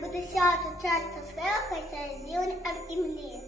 буде сяти часто схило, хай це зілень аж імлі.